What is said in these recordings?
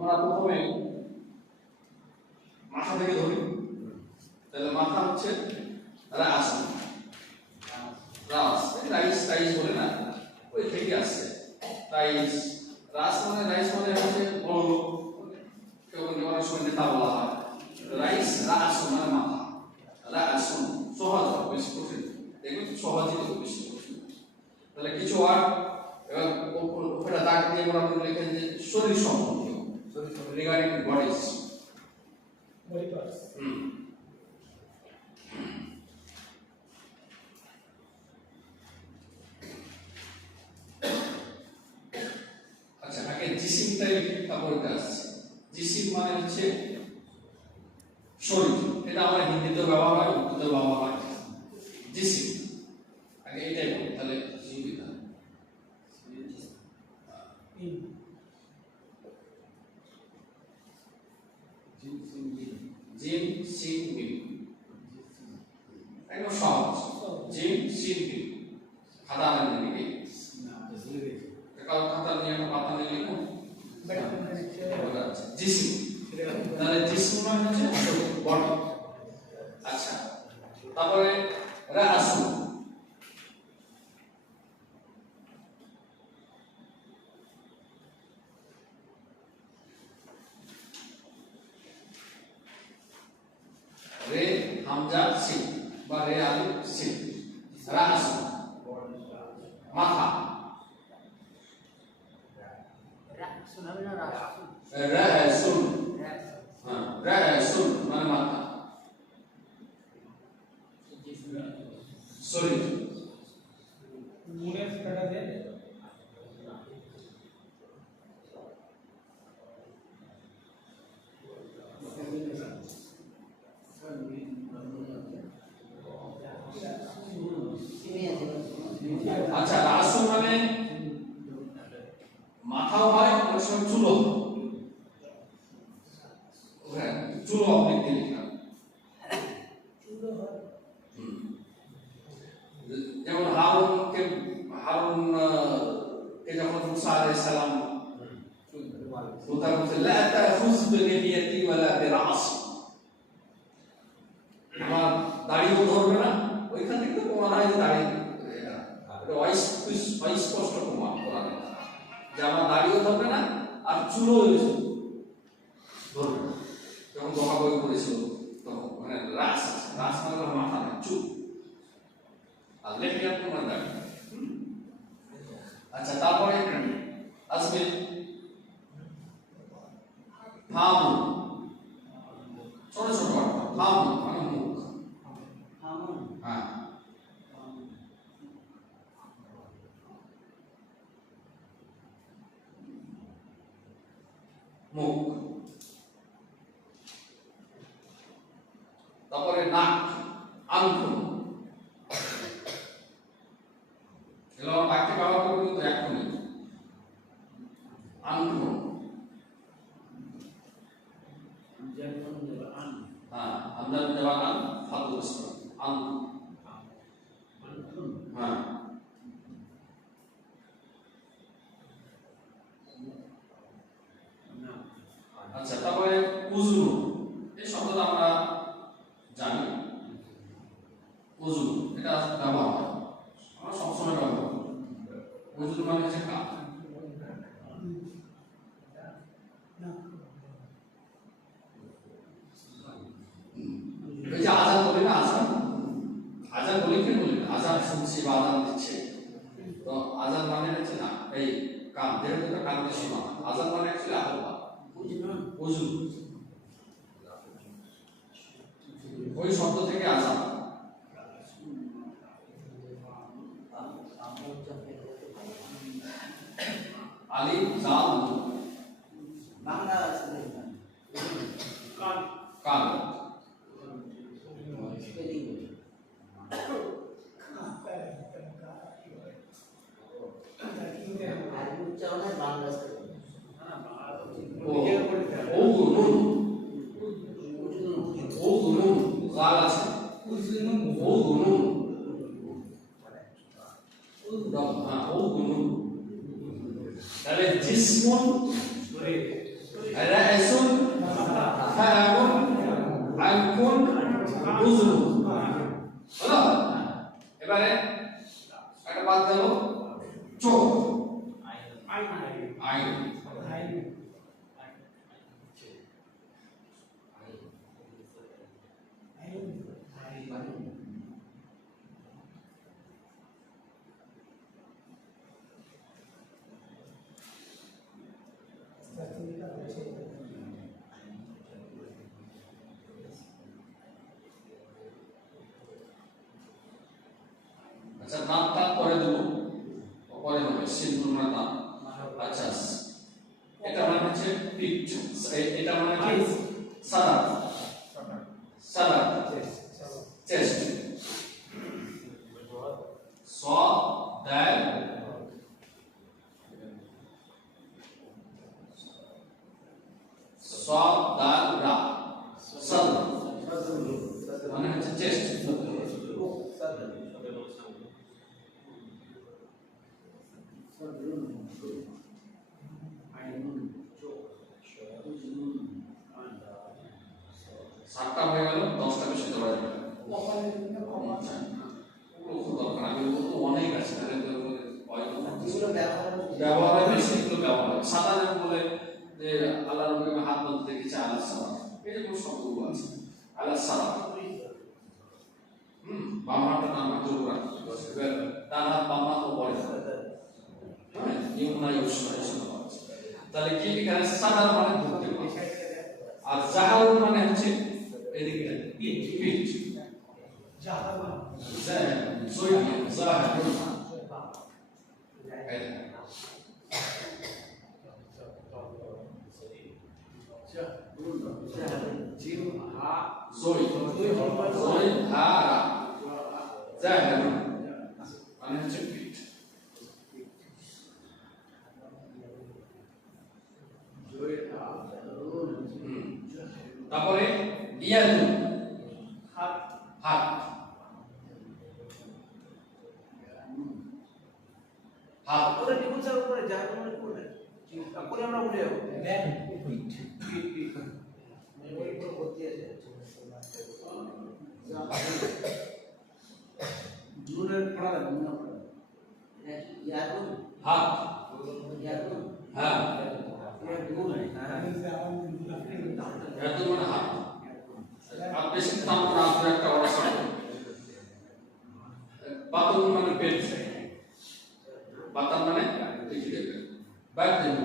আমরা প্রথমে মাথা থেকে ধরি, তাহলে মাথা হচ্ছে রাস, রাস রাইস রাইস বলে না, ওই থেকে আসছে রাইস। রাস মানে রাইস মানে হচ্ছে বড় লোক, কেউ অনেক সময় নেতা বলা হয়। রাইস রাস মানে মাথা, রাস সহজ হবে, বেশি কঠিন দেখবেন, সহজই দেখো, বেশি কঠিন। তাহলে কিছু ওয়ার্ড এবার ওপরে দাগ দিয়ে আমরা লিখেন যে শরীর সম্বন্ধীয়, রিগার্ডিং বডিজ, বডি পার্টস। আচ্ছা, আগে জিসিমটাই তারপর এটা আসছে। জিসিম মানে হচ্ছে শরীর, এটা আমার হিন্দিতে ব্যবহার হয়, উর্দুতে ব্যবহার হয়। জিসিম আগে এটাই বলি, তাহলে সুবিধা। জিম সিম মিম, একদম সহজ। জিম সিম মিম, খাতা আনেন নাকি? কাল খাতা নিয়ে একটা পাতা নিয়ে লিখুন জিসিম, তাহলে জিসিম মানে হচ্ছে বডি। আচ্ছা, তারপরে রাসু, রে হামজা সিন বা রে আলিফ সিন, রাসু মাথা, রাসুন, হ্যাঁ রাসুন মানে মাথা, শরীর। মুনের কাটা দেন আচ্ছা, রাসু মানে মাথাও হয়, অনেক সময় চুলও, হ্যাঁ চুলও আপনি লিখলাম। যেমন হারুনকে, হারুনকে যখন মুসা আলাইহিস সালাম বলতে লা তাখুজ বিলিহিয়াতি ওয়ালা বিরাসি, আমার দাড়িও ধরবে না, ওইখান থেকে তো প্রমাণ হয় যে দাড়ি, এটা স্পষ্ট প্রমাণ করা যে আমার দাড়িও ধরবে না আর চুলও ধরবে না। যখন বকাবকি করেছিল তখন মানে রাস, রাস মানে মাথা না, চুল, আর লেফিয়া তোমার দাড়ি। আচ্ছা, তারপরে আসবে থামু, ছোট ছোট থামু মানে মুখ, হ্যাঁ মুখ। তারপরে নাক, আঙ্গুল, এগুলো বাক্যে ব্যবহার করবো কিন্তু এখনই। আঙ্গুল, হ্যাঁ আমদান দেওয়ান ফাদু ইসলাম, আঙ্গুল, হ্যাঁ আচ্ছা। তারপরে উজু, এই শব্দটা আমরা জানি, উজু এটা ব্যবহার হয়, আমরা সবসময় ব্যবহার করি। উজু মানে হচ্ছে কাপ, এই যে আজান বলি না, আজান, আজান বলি কি বলি না, আজান শুনছি বা আজান দিচ্ছে, তো আজান মানে হচ্ছে না এই কান, যেহেতু এটা কান দিয়ে শোনা, আজান মানে অ্যাকচুয়ালি আহ্বান, উজু ওই শব্দ থেকে আজান। আলিফ জাল বাংলা কান, কান স্পেলিং আর উচ্চারণে বাংলা স্পেলিং ও নুন, ও নুন জাল আছে, ও নুন, হ্যাঁ ও নুন, তাহলে জিসমুন রাইসুন ফাউন আইকুন উজুন হলো এবারে একটা বাদ গেল চোখ আইন আচ্ছা নামটা পরে দেবো পরে হবে সিন্ধুর নাম আচ্ছা এটা মানে হচ্ছে পিট এটা মানে কি সাদা সাদা চেস্ট স দাল স দাল রা সদর মানে হচ্ছে চেস্ট সাতটা হয়ে গেল 10টা বেশি ধরা যাবে খুব দরকার আমি বলবো অনেক আছে ব্যবহার বেশি এগুলো ব্যবহার সাদা যেমন বলে যে আল্লাহ রবি হাত বলতে দেখেছে আল্লাহ সালা এই যে কোনো শব্দগুলো আছে আল্লাহ সালা বাম হাতটা ডান হাত জোর রাখতে ডান হাত বাম হাত পরে হ্যাঁ ইউনা ইউসরা তাহলে কি এখানে সাদা মানে ধরতে পারে আর জাহারুন মানে হচ্ছে এদিকে পিট জাহারুন জাহারুন জিম হা জয় জয় হা জাহারুন মানে হচ্ছে পিট তারপরে ইয়াদু হাত হাত হাত ওটা কি বলছে উপরে যা তোমরা করে তারপরে আমরা উঠে যাব দেন পিট মেমোরি পুরো ভর্তি আছে নুনের পড়া দাও নুন পড়া ইয়াদু হাত ইয়াদু হ্যাঁ ইয়াদু ইয়াদু মানে হাত আর বেশি দাম না আপনি একটা অর্ডার করুন বাতন মানে পেট বাতন মানে এই যে ব্যাক দেন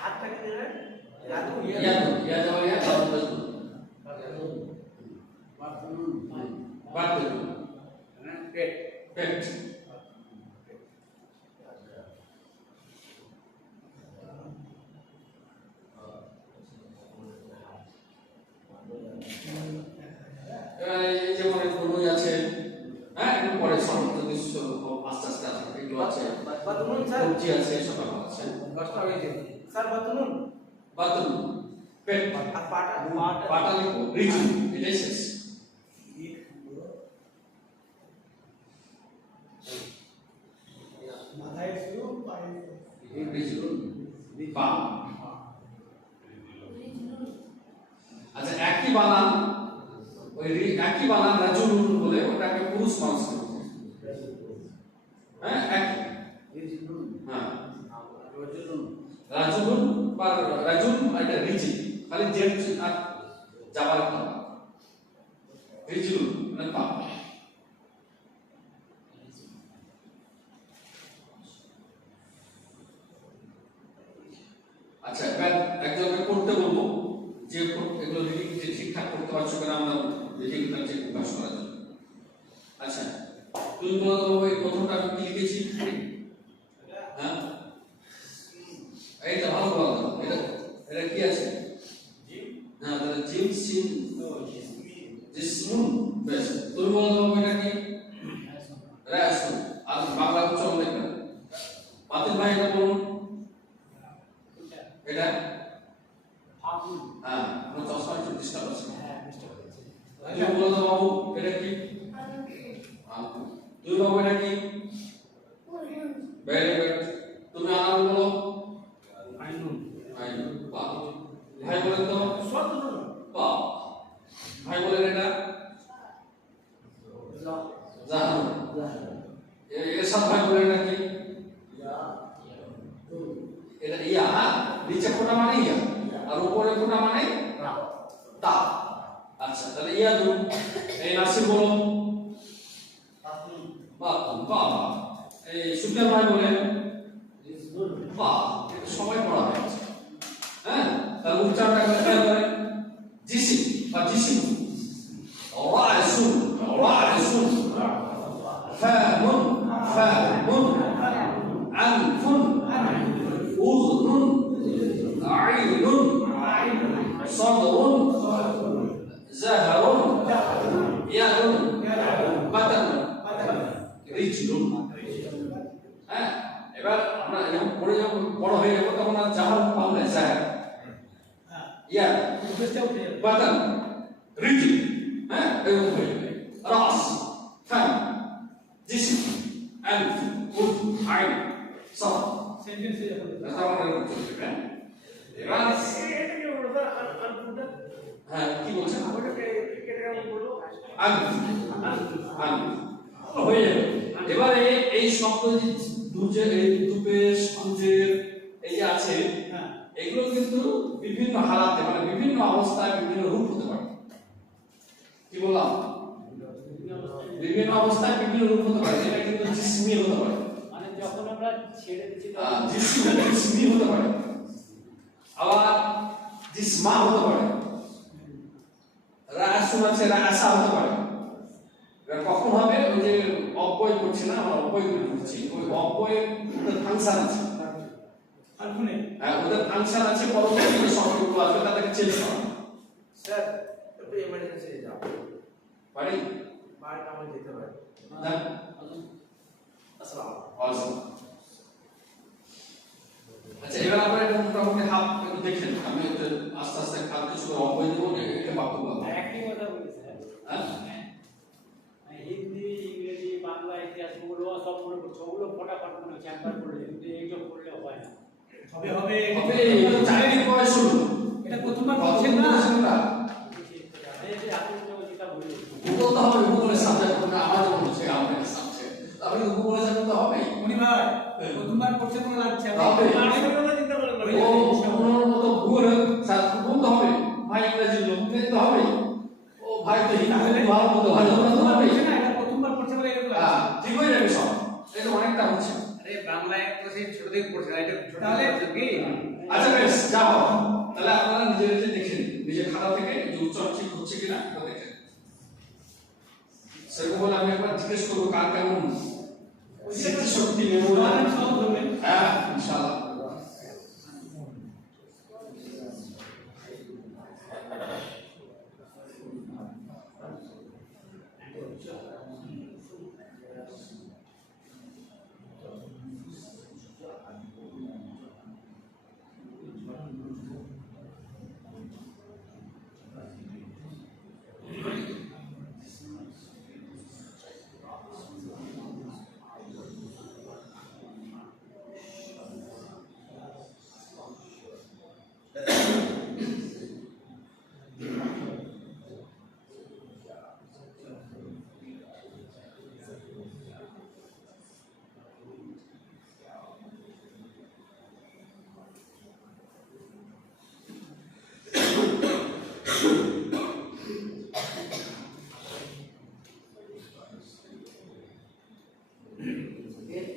হাতটা কি দেবে ইয়াদু ইয়াদু ইয়াদু মানে বাত দেন পেট পেট যেমন কোনো আছে হ্যাঁ একটু পরে সমস্ত দৃশ্য আস্তে আস্তে আছে এগুলো আছে বাথরুম স্যার সবজি আছে সব আছে দশটা হয়ে যাবে স্যার বাথরুম বাথরুম পেট আর পাটা পাটা লিখো রিজন এটাই শেষ মাথায় শুরু পায়ে রিজন পা আচ্ছা একই বানান ওই একই বানান রাজুলুন বলে ওটাকে পুরুষ মানুষ হ্যাঁ এক হ্যাঁ রাজুলুন বা রাজুল এটা রিজি খালি জেড আর জাবার খাওয়া রিজুল মানে পা আচ্ছা এবার একজনকে করতে বলবো যে এগুলো রিডিং যে ঠিকঠাক করতে পারছো কিনা আমরা দেখে নিলাম যে প্রকাশ করার জন্য আচ্ছা তুমি বলো এই প্রথমটা আমি কি লিখেছি হ্যাঁ এইটা ভালো বলো এটা এটা কি আছে জিম না তাহলে জিম সিন জিসমুন বেশ তুমি বলো এটা কি রাসুন আর বাংলা উচ্চারণ লিখবে বাতিল ভাই এটা বলুন এটা হ্যাঁ আমরা চশমা একটু ডিস্টার্ব আছে হ্যাঁ ডিস্টার্ব আছে তুমি বলো তো বাবু এটা কি দুই বাবু এটা কি ভেরি গুড তুমি আনাম বলো আইনুন আইনুন বাহ ভাই বলেন তো সত্য বাহ ভাই বলেন এটা জাহান এর সাথে ভাই বলেন এটা কি এটা ইয়া নিচে ফোঁটা মানে ইয়া আর উপরে ফোঁটা মানে তা আচ্ছা তাহলে ইয়া দু এই নাসির বলো বাহ বাহ এই সুফিয়ান ভাই বলেন বাহ এটা সবাই পড়া হয়েছে হ্যাঁ তাহলে উচ্চারণটা একবার খেয়াল করেন জিসিম বা জিসিম রাইসুন রাইসুন ফামুন ফামুন আনফুন উযনুন আইনুন صدر زهر يد بدن رجل হ্যাঁ এবার আমরা যখন পড়ে যখন বড় হয়ে যাব তখন আর জাহার পাবো না জাহার ইয়া বাদন রিজল হ্যাঁ এরকম হয়ে যাবে রাস ফাম জিসম আনফ উদ আইন সব সেন্টেন্সে যখন এটা আমরা চলবে হ্যাঁ এবার হ্যাঁ কি বলছেন হয়ে যাবে এবারে এই শব্দ দুজে এই দুপেশ দুজের এই যে আছে এগুলো কিন্তু বিভিন্ন হালাতে মানে বিভিন্ন অবস্থায় বিভিন্ন রূপ হতে পারে কি বললাম বিভিন্ন অবস্থায় বিভিন্ন রূপ হতে পারে এটা কিন্তু জিসমি হতে পারে মানে যখন আমরা ছেড়ে দিচ্ছি জিসমি হতে পারে আবার জিসমা হতে পারে রাসুন আছে রাসা হতে পারে এবার কখন হবে ওই যে অব্যয় করছি না আমরা অব্যয় করে করছি ওই অব্যয়ের ফাংশন আছে আলফুনে হ্যাঁ ওদের ফাংশন আছে পরবর্তী যে শব্দগুলো আসবে তাদেরকে চেঞ্জ করা স্যার একটু এমার্জেন্সি যাও পারি বাড়ি কামে যেতে হবে না আসসালামু আলাইকুম আচ্ছা এবার আমরা এটা মোটামুটি হাফ একটু দেখেন আমি আস্তে আস্তে খাল কিছু অব্যয় দেবো এটা বাক্য বলবো একই কথা বলেছে হ্যাঁ হিন্দি ইংরেজি বাংলা ইতিহাস ওগুলো সব মনে করছে ওগুলো ফটাফট মনে হচ্ছে একবার পড়লে কিন্তু এইসব পড়লে হয় না হবে হবে হবে এটা চাইলে পড়ে শুনুন এটা প্রথমবার বলছেন না এই যে আপনি যেটা বললেন ভূগোল তো হবে ভূগোলের সাবজেক্ট কোনটা আমাদের হচ্ছে আমাদের সাবজেক্ট তাহলে ভূগোলের সাবজেক্ট তো হবে উনি ভাই প্রথমবার পড়ছে মনে লাগছে হবে। চিন্তা করেন ও সম্পূর্ণ মতো ভূগোল স্যার ভূগোল তো হবে ভাই ইংরেজি লোক তো হবে ও ভাই তো হিন্দি ভালো মতো ভালো তো হবে না এটা প্রথমবার পড়ছে বলে এরকম হ্যাঁ ঠিক হয়ে যাবে সব এটা অনেকটা হচ্ছে আরে বাংলায় তো সেই ছোট থেকে পড়ছে এটা ছোট তাহলে কি আচ্ছা বেশ যাও তাহলে আপনারা নিজে নিজে দেখেন নিজের খাতা থেকে যে উচ্চারণ ঠিক হচ্ছে কিনা এটা দেখেন সেরকম বলে আমি একবার জিজ্ঞেস করবো কার কেমন স্মৃতিশক্তি মেমোরি সব ধরবেন হ্যাঁ ইনশাআল্লাহ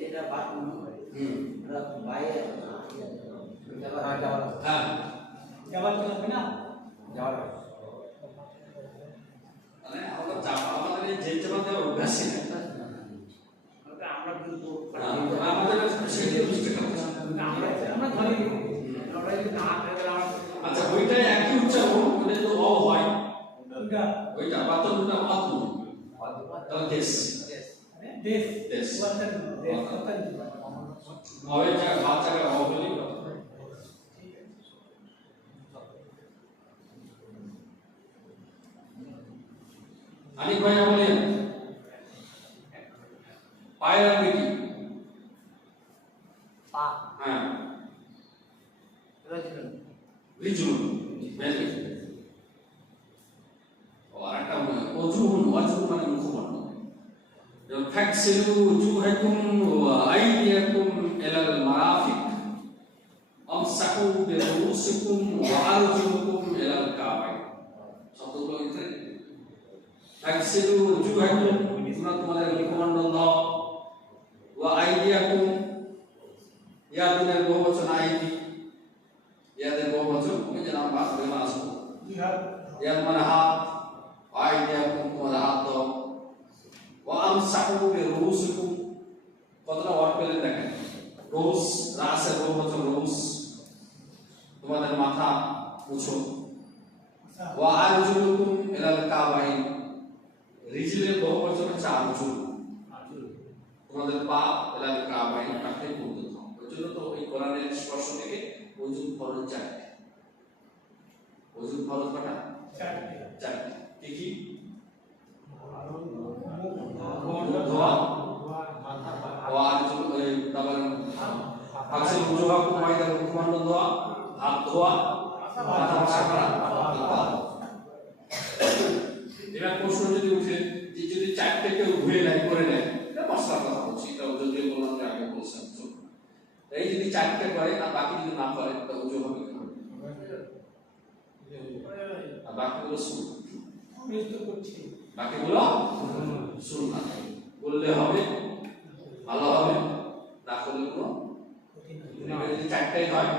এটা বাদ এটা বাইরে যাওয়ার হ্যাঁ যাবার তো হবে না যাওয়ার মানে আমাদের এই জেল চালাতে অভ্যাস নেই আমরা কিন্তু আমাদের সেটি বুঝতে পারছি আমরা ধরে আমরা যদি না থাকে আচ্ছা ওইটাই একই উচ্চারণ ওটা যদি অ হয় ওটা ওইটা বাতলটা আত্ম তাহলে দেশ দেশ দেশ ওয়াতান দেশ ওয়াতান হবে যা বাচ্চাকে অ বলি আনিক ভাই বলেন পায়ের আগে কি পা হ্যাঁ রাজুন রিজুন ভেরি ও আরেকটা ওজুন ওয়াজুন মানে মুখবন্ধ যেমন ফাকসিলু উজুহাকুম ওয়া আইদিয়াকুম ইলাল মারাফিক আমসাহু বিরুসিকুম ওয়া আরজুলুকুম ইলাল কাবাইন শব্দগুলো কিন্তু ফাকসিলু উজুহাকুম তোমরা তোমাদের মুখমণ্ডল দাও ওয়া আইদিয়াকুম ইয়াদের বহুবচন আইদি ইয়াদের বহুবচন ওই যে নাম বাস বেমা আসো ইয়াদ মানে হাত আইদিয়াকুম তোমাদের হাত দাও ওয়া আমসাহু বিরুসিকুম কতটা ওয়ার্ড পেলেন দেখেন রুস রাসের বহুবচন রুস তোমাদের মাথা মুছো ওয়া আরজুলুকুম ইলাল কাবাইন রিজলের বহুবচন হচ্ছে আরজুল তোমাদের পা ইলাল কাবাইন কাকে পর্যন্ত ওই জন্য তো ওই কোরআনের স্পর্শ থেকে ওযুর ফরজ চারটি ওযুর ফরজ কটা চারটি কি কি ধোয়া ওয়া আরজুল তারপর ফাকসিল উজুহাকুম ওয়া আইদিয়াকুম মুখমণ্ডল ধোয়া হাত ধোয়া মাথা মুছা করা এবার প্রশ্ন যদি উঠে যে যদি চারটে কেউ ঘুরে নেয় করে নেয় এটা মশলার কথা বলছি এটা যদি বললাম যে আগে বলছেন এই যদি চারটে করে আর বাকি যদি না করে তা উজু হবে কি আর বাকিগুলো বাকিগুলো সুন্নাত বললে হবে ভালো হবে না করলে কোনো যদি চারটাই হয়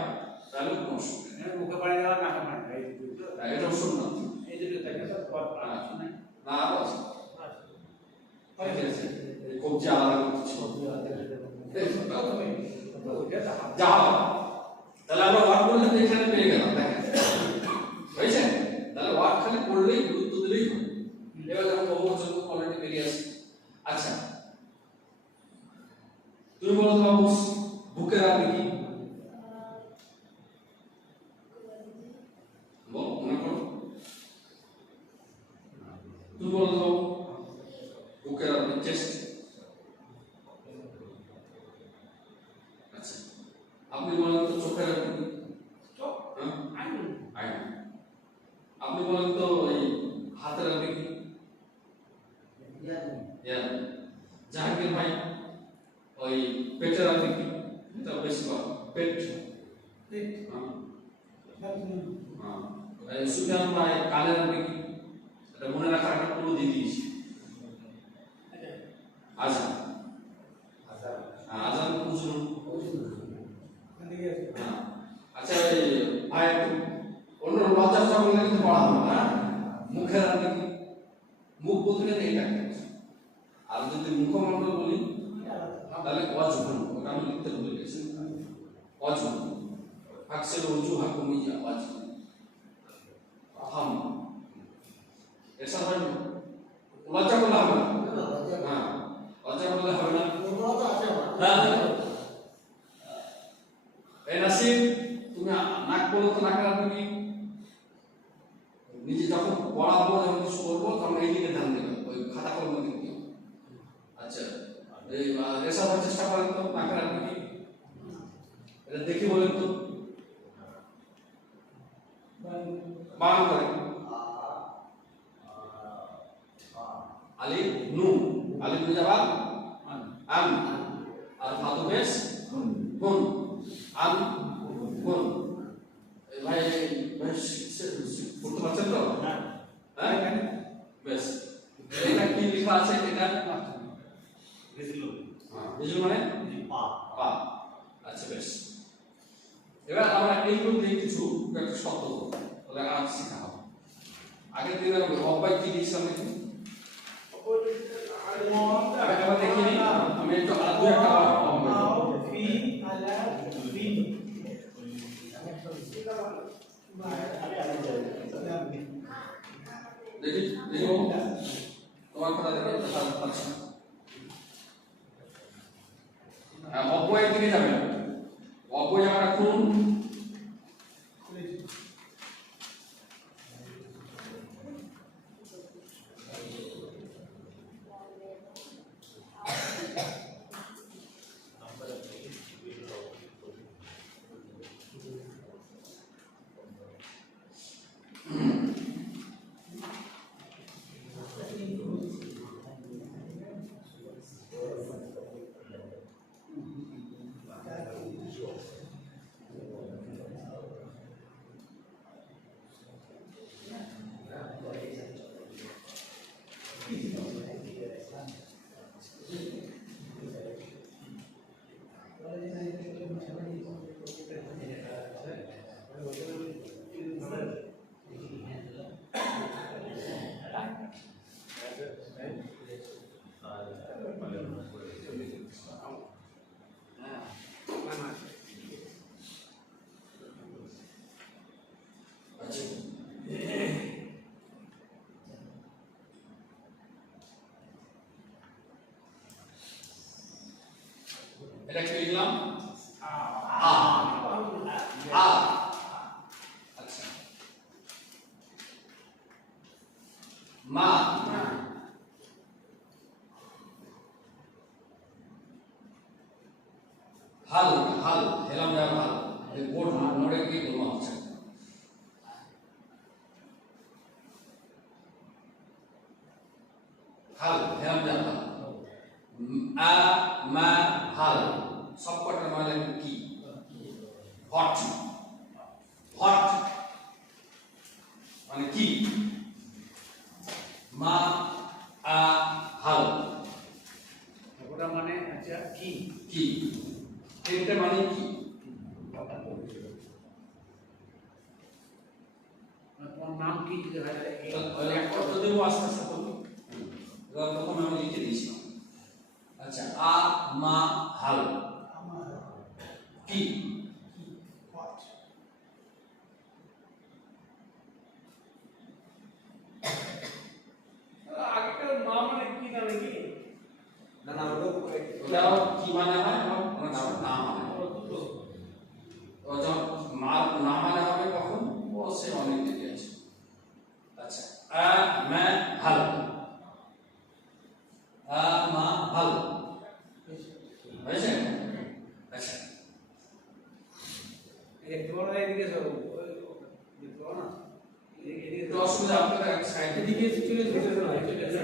তাহলে কোনো অসুবিধা নেই মুখে পানি দেওয়া নাকে পানি এটা সুন্নাত এই দুটো থাকে না বস ঠিক আছে কবজি আলাদা করছি যা তাহলে আমরা ওয়ার্ড করলে এখানে পেয়ে গেলাম দেখেন হয়েছে তাহলে ওয়ার্ড খালি পড়লেই গুরুত্ব দিলেই হবে এবার যখন বহুবচন অলরেডি বেরিয়ে আসে আচ্ছা তুমি বলো তো বাবু বুকের আগে কি বলো মনে করো তুমি বলো তো বুকের আগে চেস্ট আচ্ছা আপনি বলেন তো চোখের আগে কি চোখ আইন আপনি বলেন তো এই হাতের আগে কি জাহাঙ্গীর ভাই ওই পেটের আগে কি এটা বেশি পেট সুফিয়ান ভাই কালের আগে কি এটা মনে রাখার একটা ক্লু দিয়ে দিয়েছি আজান আজান বুঝুন আচ্ছা এই ভাই অন্য লজ্জা বললে কিন্তু পড়া হবে না মুখের আগে কি মুখ বলতে গেলে এটা আর যদি মুখমণ্ডল বলি তাহলে ওয়াজহুন ওটা আমি লিখতে ভুলে গেছি ওয়াজহুন ফাকসিল উজুহাকুম ইয়া ওয়াজহুন আহম এসা হয় লজ্জা করলে হবে না হ্যাঁ লজ্জা করলে হবে না হ্যাঁ এই নাসিব তুমি নাক বলো তো নাকের আপনি কি নিজে যখন পড়াবো যখন কিছু করবো তখন এই দিকে ধ্যান দেবে ওই খাতা কলমের দিকে আচ্ছা এই রেশা হওয়ার চেষ্টা করেন তো নাকের আপনি কি এটা দেখি বলেন তো বানান করেন আলিফ নুন আলিফ মুজাবা আন আর ফাতু বেশ হুন আন হুন ভাই বেশ পড়তে পারছেন তো হ্যাঁ বেশ এটা কি লেখা আছে এটা বিজু মানে পা পা আচ্ছা বেশ এবার আমরা এইগুলো দিয়ে কিছু একটা শব্দ করব তাহলে আর শেখা হবে আগের দিন অব্যয় কি দিয়েছিলাম দেখি আমরা দেখিনি আমি একটু আলাদা একটা ফি আলা ফি দেখি দেখি তোমার কথা দেখে পাচ্ছি অব্যয়ের দিকে যাবেন অব্যয় আমরা কোন এটা কি লিখলাম আ আ আচ্ছা মা হাল হাল হেলাম যা হাল এই বোর্ড মোড়ে কি বলবো হচ্ছে হাল হেলাম যা হাল আ মা হাল সবকটার মানে কি হট হট মানে কি মা আ হাল ওটা মানে আচ্ছা কি কি এটা মানে কি তোমার নাম কি যদি হয় কত দেবো আস্তে আস্তে বলবো এবার প্রথমে আমি লিখে দিয়েছিলাম আচ্ছা আ মা হাল কি আগেকার মা মানে কি না নাকি না না ওটাও কি মানে হয় এবং অনেক সময় না মানে ও যখন মা না মানে হবে কখন ও সে অনেক দিকে আছে আচ্ছা আ মা হাল আ মা হাল হয়েছে আচ্ছা একটু বড় এদিকে সরো দেখো না এদিকে তো অসুবিধা আপনাদের এক সাইড এদিকে চলে যেতে হবে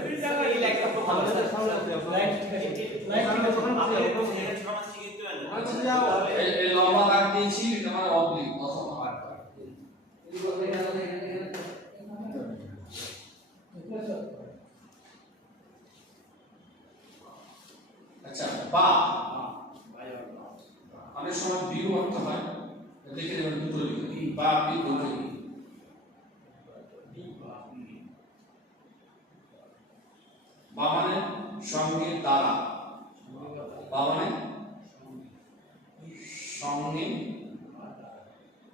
এই জায়গা এই লাইটটা তো ভালো আছে লাইট আচ্ছা যাও এই লম্বা দাগ দিয়েছি এটা মানে অবলিক অথবা আচ্ছা বা অনেক সময় বিউ অর্থ হয় লিখে দেবেন দুটো লিখে বা বি বলতে বা মানে সঙ্গে দ্বারা বা মানে সঙ্গে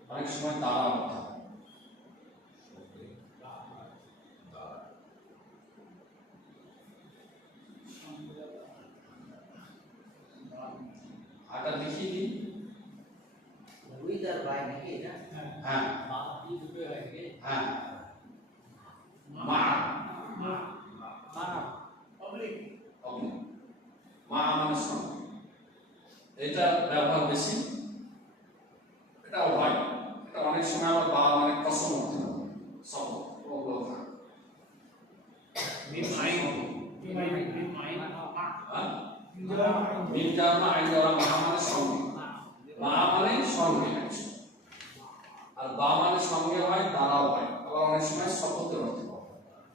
অনেক সময় দ্বারা অর্থ হয় আটা লিখিয়ে দিই উইথ আর বাই নাকি এটা হ্যাঁ মা কি দুটো হয় নাকি হ্যাঁ মা মা পাবলিক অবলিক মা মানে সঙ্গে এটা ব্যবহার বেশি এটাও হয় এটা অনেক সময় আবার বাবা মানে কসম অর্থ শব্দ ওগুলো থাকে মিম আইন মিম আইন হ্যাঁ মিমটা আমরা আইন দেওয়া মা মানে সঙ্গে মা মানে সঙ্গে আর বা মানে সঙ্গে হয় দ্বারাও হয় আবার অনেক সময় শপথের অর্থ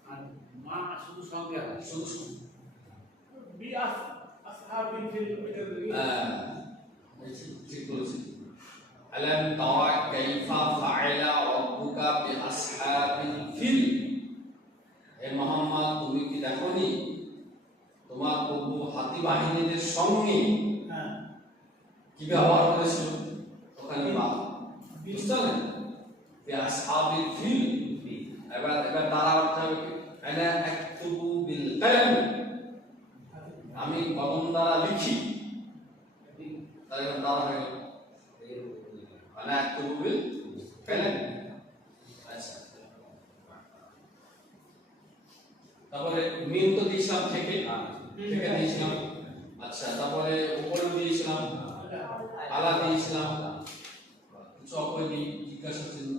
আর মা শুধু সঙ্গে হয় শুধু সঙ্গে বি আসহাবিল ফিল ঠিক বলেছি আলাম তারা কাইফা ফাআলা রাব্বুকা বিআসহাবিল ফিল হে মুহাম্মদ তুমি কি দেখোনি তোমার প্রভু হাতি বাহিনীদের সঙ্গে কি ব্যবহার করেছিল ওখানে বা বুঝলেন বিআসহাবিল ফিল এবার তারা অর্থ হবে আনা আকতুবু বিল কলম আমি কলম দ্বারা লিখি তাহলে দ্বারা হয়ে গেল আনা আকতুবু বিল কলম আচ্ছা তারপরে মিম তো দিয়েছিলাম থেকে দিয়েছিলাম আচ্ছা তারপরে উপরে দিয়েছিলাম আলা দিয়েছিলাম কিছু অপরে দিই জিজ্ঞাসা চিহ্ন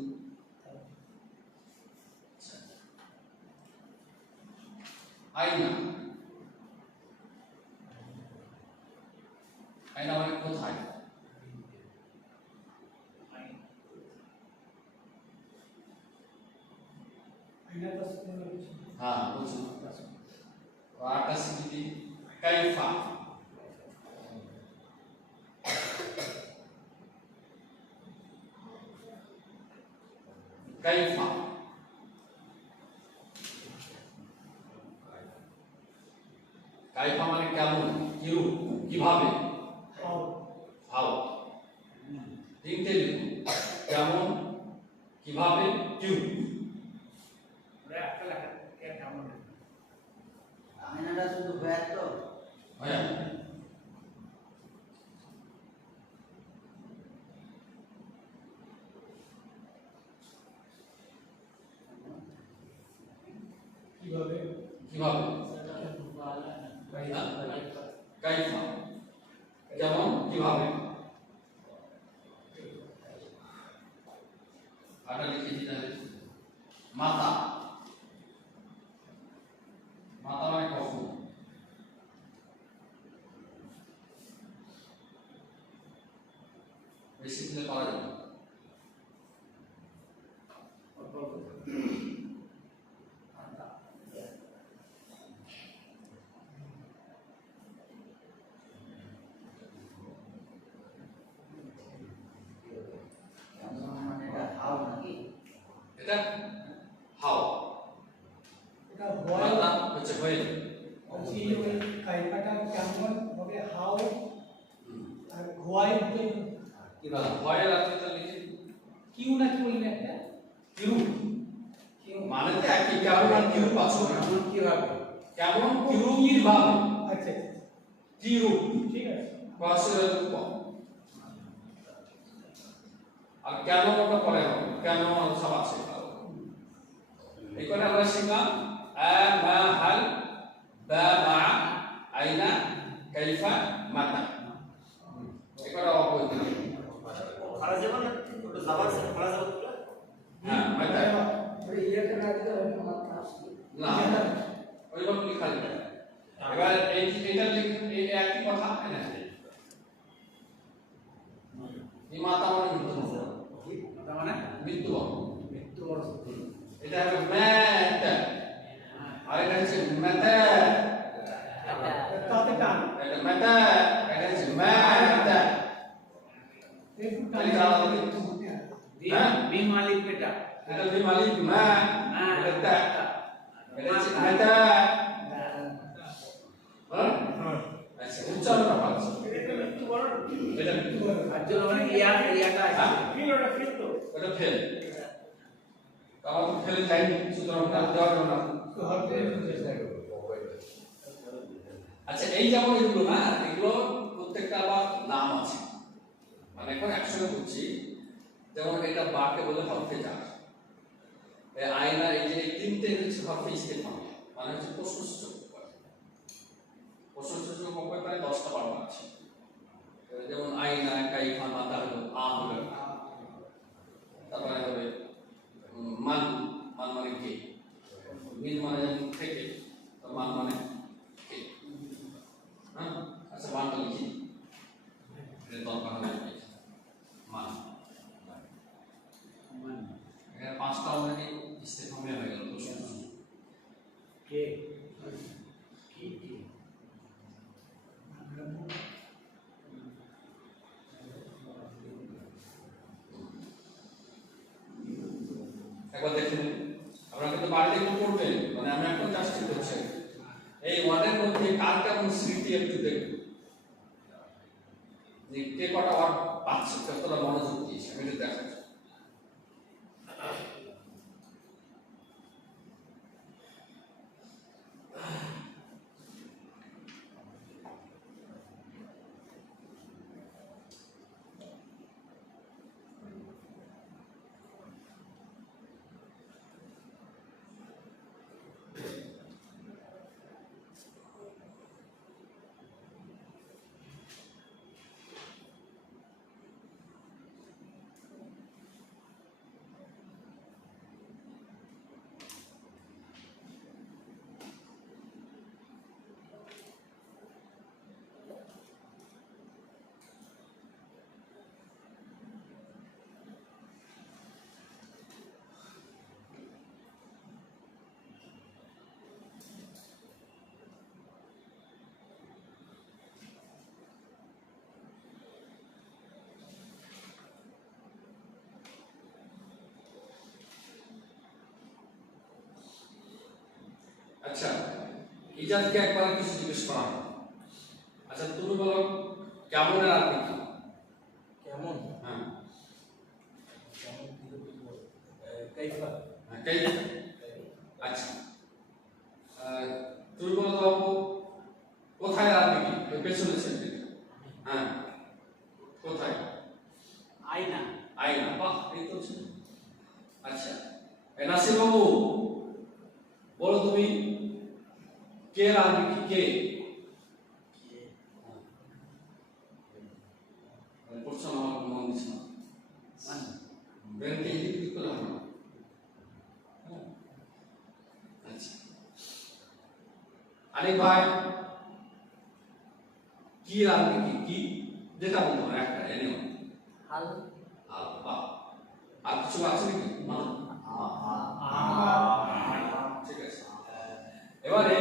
আয়না আয়না মানে কোথায় হ্যাঁ বলছি আকাশ যদি কাইফা কাইফা কাইফা মানে কেমন কিরূপ কিভাবে হাউ তিনটে লিখুন কেমন কিভাবে কিরূপ আয়নাটা শুধু ব্যাগ তো হ্যাঁ কাইফা যেমন কিভাবে আটা লিখেছি তাহলে মাতা মাতা মানে কখন বেশি দিলে পারা যাবে এটা হাও এটা হয় মাতা হচ্ছে হয়ে বলছি ওই কাইপাটা কেমন হবে হাউ আর হোয়াই কিভাবে ভয়ের আর্থটা লিখে কিউ না কি বললেন একটা কিউ মানে তো একই কেমন আর কিউ পাচ্ছ না কিভাবে কেমন কিউ কিভাবে আচ্ছা কিউ ঠিক আছে পাশের উপর আর কেন ওটা পরে হবে কেন সব আছে এখানে আমরা শিখলাম আ মা হাল বা মা আইনা কাইফা মাতা এখানে অবৈধ খারাপ যাবে না ওটা যাবার সে খারাপ যাবে হ্যাঁ মাতা ওই ইয়েটা না দিলে মাথা না ওইভাবে লেখা যাবে এবার এটা লিখে এই একই কথা না এই মাতা মানে মৃত্যুবরণ মৃত্যুবরণ এটা হবে ম্যাট আর এটা হচ্ছে মাতা তাতে টান এটা মাতা এটা হচ্ছে মাতা একটু টান তাহলে কারা হবে হ্যাঁ বিন মালিক বেটা এটা বি মালিক মা এটা এটা হচ্ছে মাতা হ্যাঁ আচ্ছা উচ্চারণটা ভালো এটা মৃত্যুবরণ এটা মৃত্যুবরণ আর জন্য মানে ইয়াটা আছে ফিল ওটা ফিল তো এটা ফেল কারণ ফেলে যায়নি সুতরাং তার দেওয়া যাবে না তো হবে আচ্ছা এই যেমন এগুলো না এগুলো প্রত্যেকটা আবার নাম আছে মানে এখন একসঙ্গে বলছি যেমন এটা বাকে বলে হরফে জার এই আয়না এই যে এই তিনটে হচ্ছে হরফে ইস্তেফাম মানে হচ্ছে প্রশ্নসূচক প্রশ্নসূচক অক্ষর প্রায় 10টা 12টা আছে যেমন আয়না কাইফা মাতা হলো আ হলো তারপরে হবে মান মান মানে কে মিন মানে যেমন থেকে তো মান মানে কে হ্যাঁ আচ্ছা মানটা লিখি এটা দরকার হবে মান এখানে 5টা অলরেডি ইস্তেফামে হয়ে গেল প্রশ্ন কে কি কি একবার দেখে নিন আপনারা কিন্তু বাড়িতে একটু পড়বেন মানে আমি এখন জাস্ট করছি এই ওয়ার্ডের মধ্যে কার কেমন স্মৃতি একটু দেখুন যে কে কটা ওয়ার্ড পাচ্ছে কতটা মনোযোগ দিয়েছে আমি একটু দেখাচ্ছি আচ্ছা ইজাজকে একবার কিছু জিজ্ঞেস করা হয়। আচ্ছা তুমি বলো কেমনের আরবি কি কেমন হ্যাঁ কেমন কি বলবো কাইফা হ্যাঁ কাইফা আচ্ছা তুমি বলো বাবু কোথায় আরবি কি ওই পেছনে ছেড়ে হ্যাঁ কোথায় আয়না আয়না বাহ এই তো ছিল আচ্ছা নাসির বাবু বলো তুমি কে আরবি কি কে আলিফ ভাই কি রাখবে কি যেটা বলতে পারে একটা এনে হাল বাহ আর কিছু আছে নাকি ঠিক আছে এবারে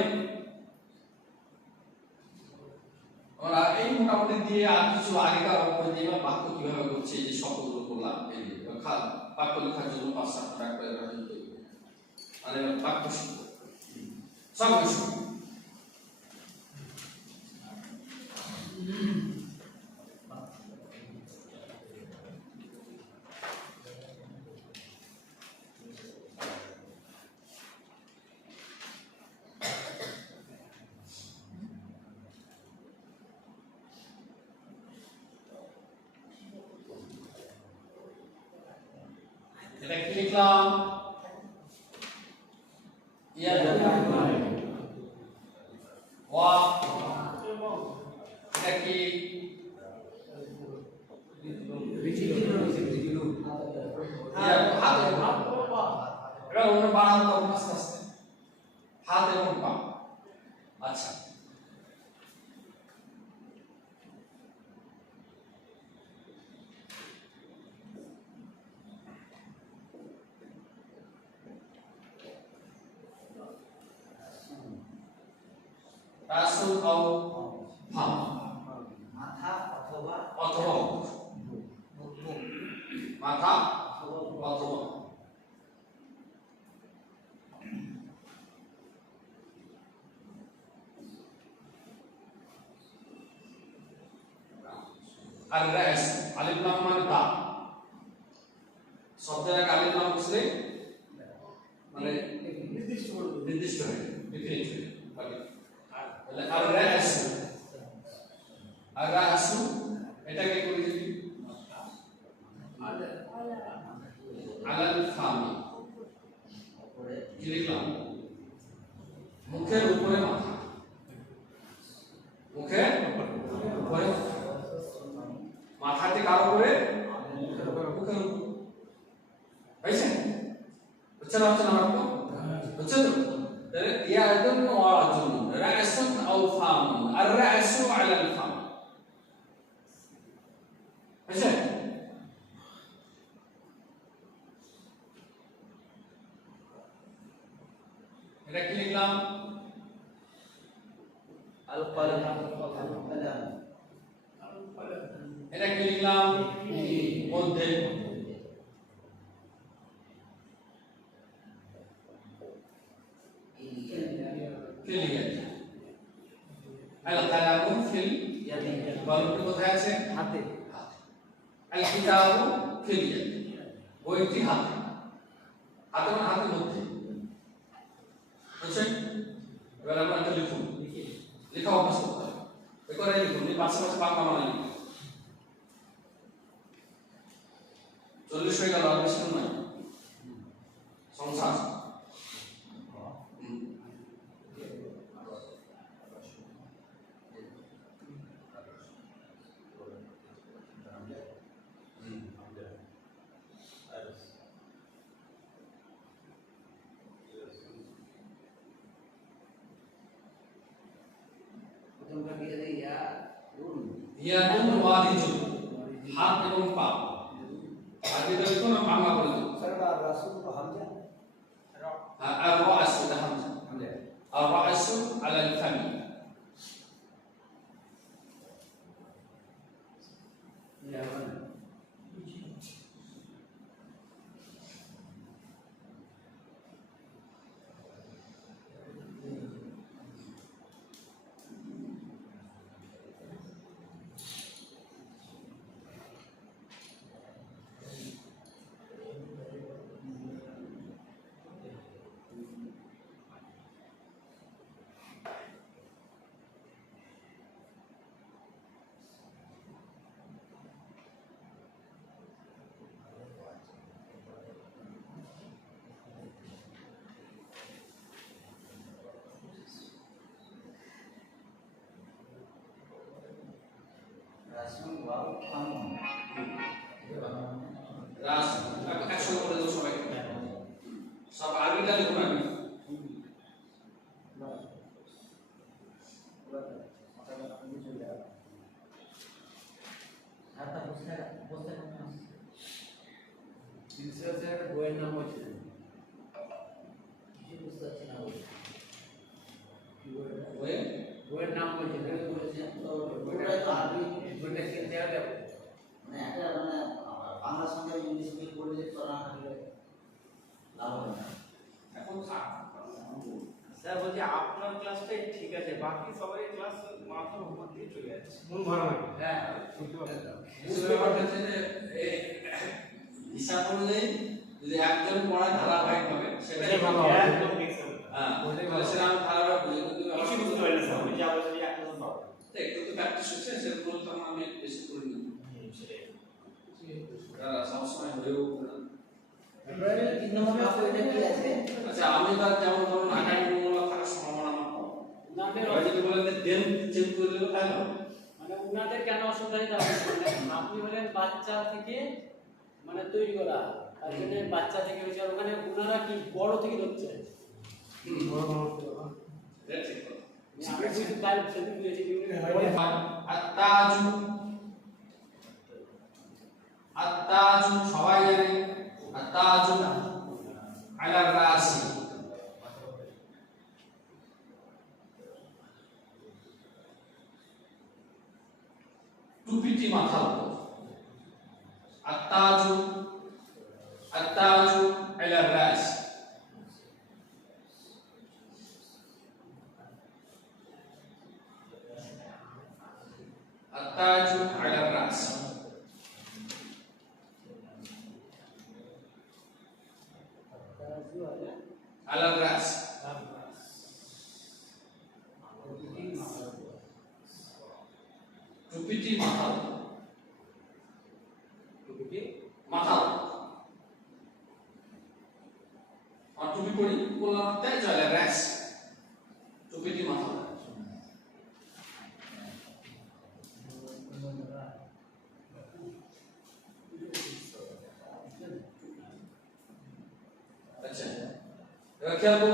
আমরা এই মোটামুটি দিয়ে আর কিছু আগেকার অঙ্ক দিয়ে বা বাক্য কিভাবে করছে এই যে শব্দগুলো করলাম এই যে বাক্য লেখার জন্য 5-7 টাকা করে মানে বাক্য শিখব সব কিছু এটা কি লিখলাম ইয়া ওয়া এটা কি ইয়া হাত এটা ওর বানানো তো আস্তে আস্তে হাত এবং পা আচ্ছা রাসূল আও ফাম মাথা অথবা অথবা মাথা অথবা আর রাস আলিফ লাম মানে তা শব্দের আগে আলিফ লাম বসলে মানে নির্দিষ্ট হয় ডিফারেন্ট হয় আর রাস আর রাস এটাকে করে দিবি আলাল ফামি কি লিখলাম মুখের উপরে মাথা মুখের উপরে মাথাতে কার উপরে মুখের উপরে হয়েছে বুঝছেন হচ্ছে না বাক্য বুঝছেন তো তাহলে ইয়াদুন ওয়া আজুন রাসুন আও ফাম আর রাসু আলাল ফাম হয়েছে এটা কি লিখলাম আল কলম এটা কি লিখলাম মধ্যে ফিল ইয়াদি আল কালামু ফিল ইয়াদি কলমটি কোথায় আছে হাতে আল কিতাবু ফিল ইয়াদি বইটি হাতে হাতে মানে হাতের মধ্যে বুঝছেন এবার আমরা এটা লিখুন লেখা অভ্যাস করতে হবে এই করে লিখুন এই পাশে পাশে বাংলা মানে লিখুন 40 হয়ে গেল আর বেশি নয় সংসার তোমরা কি জানি ইয়াদুন ওয়াদিজুন হাত এবং পা আগে দেখো না বাংলা বলে দাও সরকার রাসূল को হামজা আর রাসু এটা হামজা আর রাসু আলাল ফামি রাসূল ওয়াও ফাম রাস একশো করে দাও সবাই সব আরবিটা লিখুন আমি এখন থাক। স্যার বলছি আপনার ক্লাসটাই ঠিক আছে, বাকি সবাই ক্লাস মাথার উপর দিয়ে চলে যাচ্ছে। মন ভরা না হ্যাঁ শুনতে পাচ্ছি বুঝতে পারছেন যে হিসাব অনুযায়ী যদি একজন পড়ায় ধারাবাহিক হবে সেটাই ভালো হবে। একদম ফিক্স হবে। হ্যাঁ সেটা আমি ধারাবাহিক বুঝি কিন্তু কিছু বুঝতে পারি না স্যার, ওই যা বলছি একটা তো পাবো। একটু তো প্র্যাকটিস হচ্ছে সেগুলো তো আমি বেশি করি না, সেটাই। সবসময় হয়েও ওঠে না। এবারে 3 নম্বর বইটা কি আছে? আচ্ছা আমি তার যেমন ধরুন আকারমূলক থাকার সম্ভাবনা আমার কম। উনাদের এবার যদি বলেন যে দেন চেঞ্জ করে দিল তাই হবে। মানে উনাদের কেন অসুবিধা হয় আপনি হলেন বাচ্চা থেকে মানে তৈরি করা, তার জন্য বাচ্চা থেকে হয়েছে, আর ওখানে উনারা কি বড় থেকে ধরছে এটা ঠিক কথা। আমরা শুধু তাই সেদিন দিয়েছি আত্তাজু আত্তাজু সবাই জানে আত্তাজু আলা রাসি টুপিটি মাথার উপর আত্তাজু আত্তাজু আলা রাসি التاج على الرأس على الرأس টুপিটি মাথার মাথার আর টুপি পরি বললাম তাই চলে র্যাস টুপিটি মাথা আচ্ছা এবার খেয়াল করুন